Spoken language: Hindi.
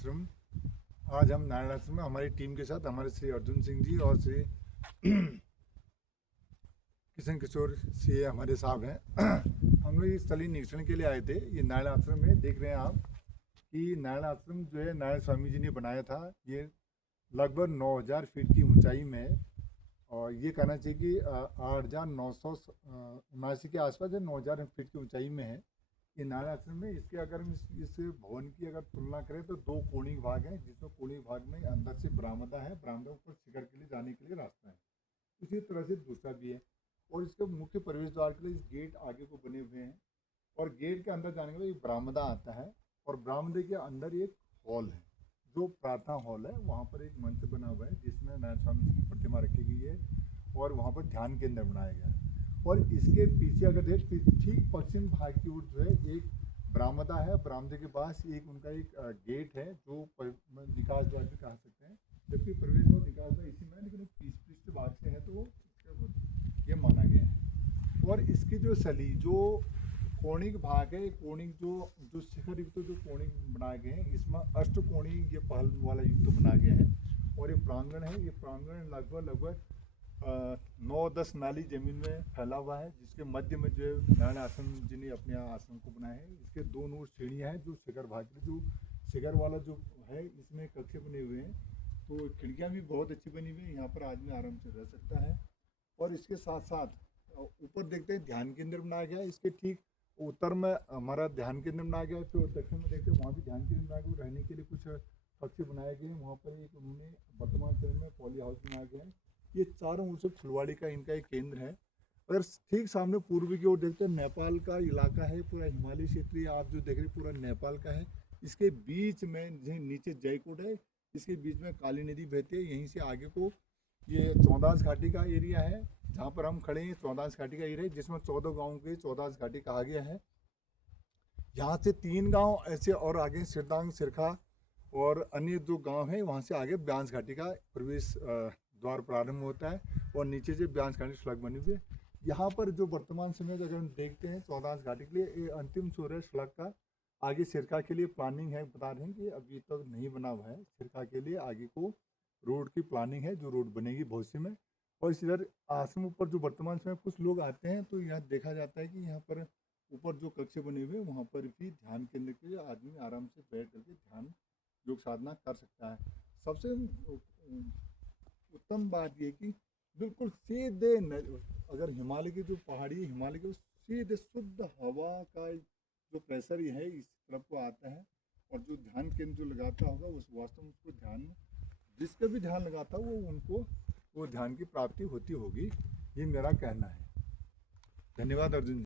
आश्रम। आज हम नारायण आश्रम में हमारी टीम के साथ हमारे श्री अर्जुन सिंह जी और श्री किशन किशोर सी हमारे साहब हैं। हम लोग इस स्थलीय निरीक्षण के लिए आए थे। ये नारायण आश्रम में देख रहे हैं आप कि नारायण आश्रम जो है नारायण स्वामी जी ने बनाया था। ये लगभग 9000 फीट की ऊंचाई में है और ये कहना चाहिए कि 8979 के आसपास है, 9000 फीट की ऊंचाई में है ये नारायण आश्रम में। इसके अगर हम इस भवन की अगर तुलना करें तो 2 कोणीय भाग हैं, जिसमें कोणीय भाग में अंदर से बरामदा है, बरामदा ऊपर शिखर के लिए जाने के लिए रास्ता है। इसी तरह से दूसरा भी है और इसके मुख्य प्रवेश द्वार के लिए इस गेट आगे को बने हुए हैं और गेट के अंदर जाने के लिए बरामदा आता है और बरामदे के अंदर एक हॉल है जो प्रार्थना हॉल है। वहाँ पर एक मंच बना हुआ है जिसमें नारायण स्वामी जी की प्रतिमा रखी गई है और वहाँ पर ध्यान केंद्र बनाया गया है। और इसके पीछे अगर देख ठीक पश्चिम भाग की ओर जो है एक बरामदा है, बरामदे के पास एक उनका एक गेट है जो निकास द्वार भी कह सकते हैं, जबकि प्रवेश और निकास द्वार इसी में है, लेकिन पृष्ठ भाग से है तो ये माना गया है। और इसकी जो सली जो कोणिक भाग है, कोणिक जो शिखर युक्त जो कोणिक बनाए गए हैं, इसमें अष्टकोणीय ये पहल वाला युक्त बनाया गया है। और ये प्रांगण है, ये प्रांगण लगभग 9-10 नाली जमीन में फैला हुआ है, जिसके मध्य में जो नारायण आश्रम जी ने अपने आश्रम को बनाया है। इसके दोनों सीढ़ियाँ हैं जो शिखर भाग की, जो शिखर वाला जो है इसमें कक्ष बने हुए हैं, तो खिड़कियाँ भी बहुत अच्छी बनी हुई है, यहाँ पर आदमी आराम से रह सकता है। और इसके साथ साथ ऊपर देखते हैं ध्यान केंद्र बनाया गया है। इसके ठीक उत्तर में हमारा ध्यान केंद्र बनाया गया है, फिर दक्षिण में देखते हैं वहाँ भी ध्यान केंद्र बनाया गया, रहने के लिए कुछ कक्ष बनाए गए हैं। वहाँ पर एक उन्होंने वर्तमान समय में पॉली हाउस बनाया गया है। ये चारों ओर से फुलवाड़ी का इनका एक केंद्र है। अगर ठीक सामने पूर्व की ओर देखते हैं नेपाल का इलाका है, पूरा हिमालय क्षेत्रीय आप जो देख रहे हैं पूरा नेपाल का है। इसके बीच में नीचे जयकोट है, इसके बीच में काली नदी बहती है। यहीं से आगे को ये चौदास घाटी का एरिया है जहाँ पर हम खड़े हैं। चौदास घाटी का एरिया जिसमें 14 गाँव के चौदास घाटी कहा गया है। यहाँ से 3 गाँव ऐसे और आगे सिरदांग सिरखा और अन्य जो गांव है वहाँ से आगे ब्यास घाटी का प्रवेश द्वार प्रारंभ होता है और नीचे से ब्यास घाटी सड़क बनी हुई है। यहाँ पर जो वर्तमान समय अगर हम देखते हैं चौदास घाटी के लिए ये अंतिम छोर है सड़क का। आगे सिरका के लिए प्लानिंग है, बता रहे हैं कि अभी तक तो नहीं बना हुआ है। सिरका के लिए आगे को रोड की प्लानिंग है, जो रोड बनेगी भविष्य में। और इस इधर आश्रम ऊपर जो वर्तमान समय कुछ लोग आते हैं तो यहाँ देखा जाता है कि यहाँ पर ऊपर जो कक्ष बने हुए हैं वहाँ पर भी ध्यान केंद्र के लिए आदमी आराम से बैठ करके ध्यान योग साधना कर सकता है। सबसे उत्तम बात यह कि बिल्कुल सीधे अगर हिमालय की जो पहाड़ी हिमालय के सीधे शुद्ध हवा का जो प्रेशर है इस तरफ को आता है और जो ध्यान केंद्र जो लगाता होगा उस वास्तव में उसको ध्यान जिसका भी ध्यान लगाता है वो उनको वो ध्यान की प्राप्ति होती होगी, ये मेरा कहना है। धन्यवाद अर्जुन जी।